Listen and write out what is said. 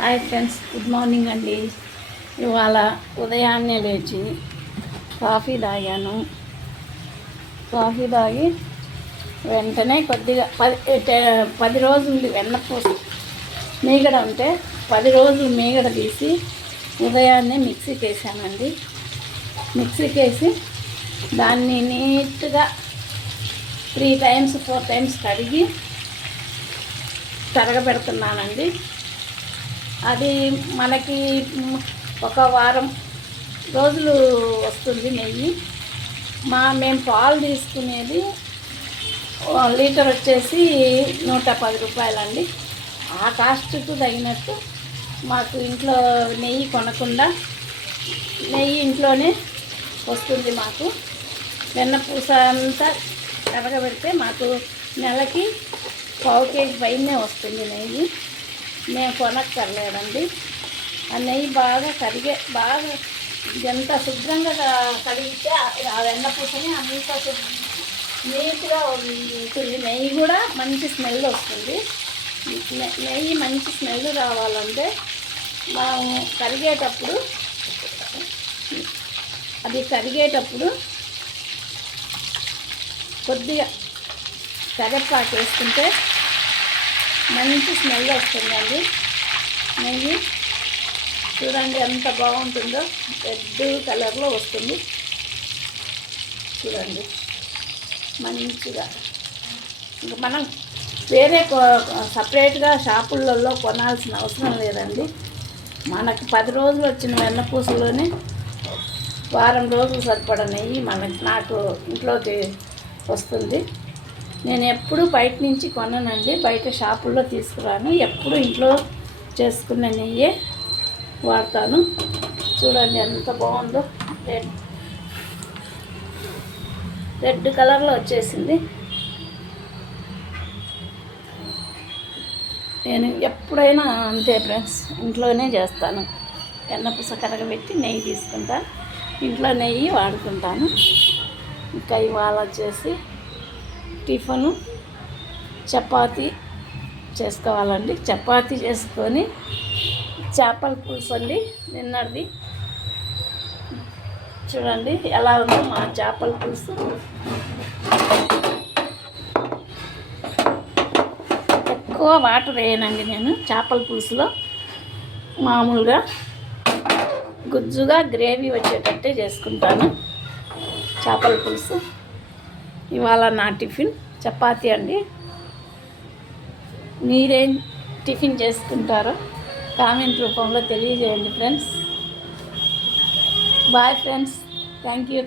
Hi friends, good morning అండి. ఇవాళ ఉదయాన్నే లేచి కాఫీ తాగాను. కాఫీ తాగి వెంటనే కొద్దిగా 10 రోజులు వెన్నపూస మీగడ ఉంటే 10 రోజులు మీగడ తీసి ఉదయాన్నే మిక్సీకి వేసానండి. మిక్సీకి వేసి దాన్ని నీట్గా 3 టైమ్స్ 4 టైమ్స్ కడిగి తరగబెడుతున్నానండి. అది మనకి ఒక వారం రోజులు వస్తుంది నెయ్యి. మేము పాలు తీసుకునేది లీటర్ వచ్చేసి 110 రూపాయలండి. ఆ కాస్ట్కు తగినట్టు మాకు ఇంట్లో నెయ్యి కొనకుండా నెయ్యి ఇంట్లోనే వస్తుంది. మాకు వెన్నపూస అంతా కరగబెడితే మాకు నెలకి 1/2 కేజీ పైనే వస్తుంది నెయ్యి. మేము కొనక్కర్లేదండి. ఆ నెయ్యి బాగా బాగా ఎంత శుభ్రంగా కడిగితే ఆ వెన్నపూసని అంత నీట్గా ఉంటుంది. నెయ్యి కూడా మంచి స్మెల్ వస్తుంది. నెయ్యి మంచి స్మెల్ రావాలంటే మనం కరిగేటప్పుడు కొద్దిగా కరివేపాకు వేసుకుంటే మంచి స్మెల్ వస్తుందండి. నెయ్యి చూడండి ఎంత బాగుంటుందో, రెడ్ కలర్లో వస్తుంది. చూడండి మంచిగా. ఇంకా మనం వేరే సపరేట్గా షాపులలో కొనాల్సిన అవసరం లేదండి. మనకు 10 రోజులు వచ్చిన వెన్నపూసలోనే వారం రోజులు సరిపడ నెయ్యి నాకు ఇంట్లోకి వస్తుంది. నేను ఎప్పుడు బయట నుంచి కొననండి, బయట షాపుల్లో తీసుకురాను. ఎప్పుడు ఇంట్లో చేసుకున్న నెయ్యే వాడతాను. చూడండి ఎంత బాగుందో, రెడ్ కలర్లో వచ్చేసింది. నేను ఎప్పుడైనా అంతే ఫ్రెండ్స్, ఇంట్లోనే చేస్తాను. వెన్నపూస కరగబెట్టి నెయ్యి తీసుకుంటాను, ఇంట్లో నెయ్యి వాడుకుంటాను. ఇంకా ఇవాళ వచ్చేసి టిఫను చపాతీ చేసుకోవాలండి. చపాతీ చేసుకొని చేపల పులుసు అండి నిన్నటిది. చూడండి ఎలా ఉందో మా చేపల పులుసు. ఎక్కువ వాటర్ వేయనండి నేను చేపల పులుసులో. మామూలుగా గుజ్జుగా గ్రేవీ వచ్చేటట్టే చేసుకుంటాను చేపల పులుసు. ఇవాళ నా టిఫిన్ చపాతీ అండి. మీరేం టిఫిన్ చేసుకుంటారో కామెంట్ రూపంలో తెలియజేయండి friends. Bye friends, thank you.